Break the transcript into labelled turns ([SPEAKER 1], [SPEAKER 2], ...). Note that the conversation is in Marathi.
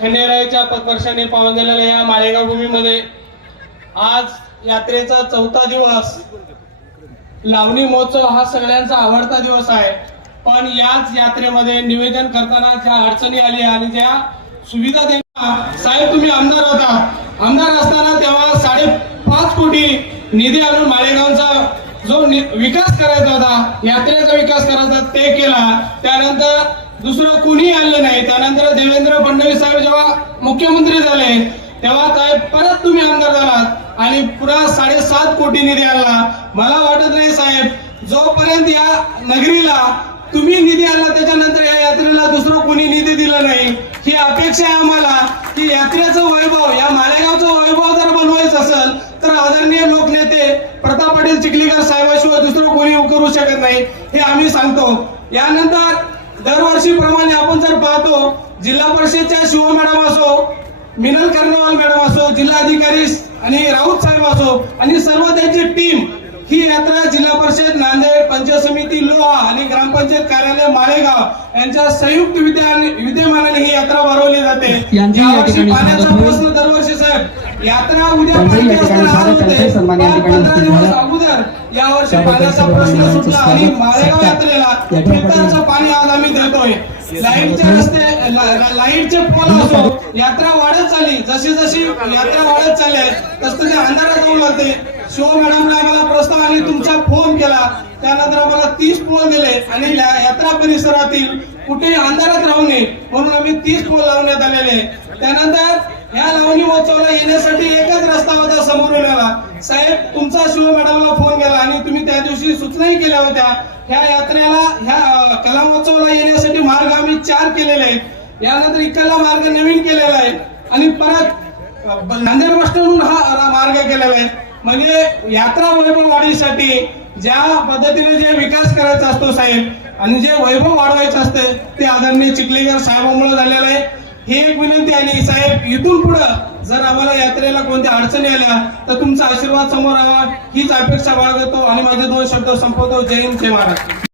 [SPEAKER 1] खंडेरायाच्या पदस्पर्शाने पावन झालेल्या या माळेगाव भूमीमध्ये आज यात्रेचा चौथा दिवस लावणी महोत्सव हा सगळ्यांचा आवडता दिवस आहे. पण याच यात्रेमध्ये निवेदन करताना ज्या अडचणी आल्या आणि ज्या सुविधा देणार साहेब तुम्ही आमदार होता. आमदार असताना तेव्हा साडेपाच कोटी निधी आणून माळेगावचा जो नि- विकास करायचा होता यात्रेचा विकास करायचा ते केला. त्यानंतर दुसरं कुणी आणलं नाही. त्यानंतर देवेंद्र फडणवीस साहेब जेव्हा मुख्यमंत्री झाले तेव्हा काय परत तुम्ही आमदार झालात आणि पुन्हा साडेसात कोटी निधी आणला. मला वाटत नाही साहेब जोपर्यंत या नगरीला तुम्ही निधी आणला त्याच्यानंतर या यात्रेला दुसरं कोणी निधी दिला नाही. ही अपेक्षा आहे आम्हाला की यात्रेचं वैभव या मालेगावचं वैभव जर बनवायचं असेल तर आदरणीय लोकनेते प्रताप पाटील चिखलीकर साहेबाशिवाय दुसरं कोणी करू शकत नाही हे आम्ही सांगतो. यानंतर दरवर्षीप्रमाणे आपण जर पाहतो जिल्हा परिषदच्या शिव मॅडम असो मिनल कर्णवाल मॅडम असो जिल्हाधिकारी आणि राऊत साहेब असो आणि सर्व त्यांची टीम ही यात्रा जिल्हा परिषद नांदेड पंचायत समिती लोहा आणि ग्रामपंचायत कार्यालय माळेगाव यांच्या संयुक्त विद्या विद्यमानाने ही यात्रा भरवली जाते यावर्षी पाण्याचा. प्रश्न यात्रा उद्या
[SPEAKER 2] या या.
[SPEAKER 1] अगोदर यावर्षी
[SPEAKER 2] त्याबद्दल
[SPEAKER 1] पाण्याचा प्रश्न सुटला आणि. यात्रेला
[SPEAKER 2] या
[SPEAKER 1] फिल्टरचं पाणी आज आम्ही देतोय लाईटचे रस्ते लाईटचे पोल असो यात्रा वाढत चालली जशी जशी यात्रा वाढत चालली तस तसे अंधारात जाऊ लागते शिव मॅडमला आम्हाला प्रस्ताव आणि तुमचा फोन केला त्यानंतर आम्हाला तीस पोल दिले आणि या- यात्रा परिसरातील कुठेही अंधारात राहू नये. म्हणून आम्ही तीस पोल लावण्यात आलेले त्यानंतर या लावणी महोत्सवाला येण्यासाठी एकच रस्ता होता समोर येण्याला. साहेब तुमचा शिव मॅडमला फोन केला आणि तुम्ही त्या दिवशी सूचनाही केल्या होत्या. ह्या यात्रेला ह्या कला महोत्सवाला येण्यासाठी मार्ग आम्ही चार केलेले आहेत. यानंतर इकडला मार्ग नवीन केलेला आहे. आणि परत नांदेड बस हा मार्ग केलेला आहे. म्हणजे यात्रा वैभव वाढीसाठी ज्या पद्धतीने जे विकास करायचा असतो साहेब आणि जे वैभव वाढवायचं असतं ते आदरणीय चिखलीकर साहेबांमुळे झालेलं आहे. ही एक विनंती आणि साहेब इथून पुढं जर आम्हाला यात्रेला कोणत्या अडचणी आल्या तर तुमचा आशीर्वाद समोर आवा हीच अपेक्षा बाळगतो आणि माझे दोन शब्द संपवतो. जय हिंद जय महाराष्ट्र.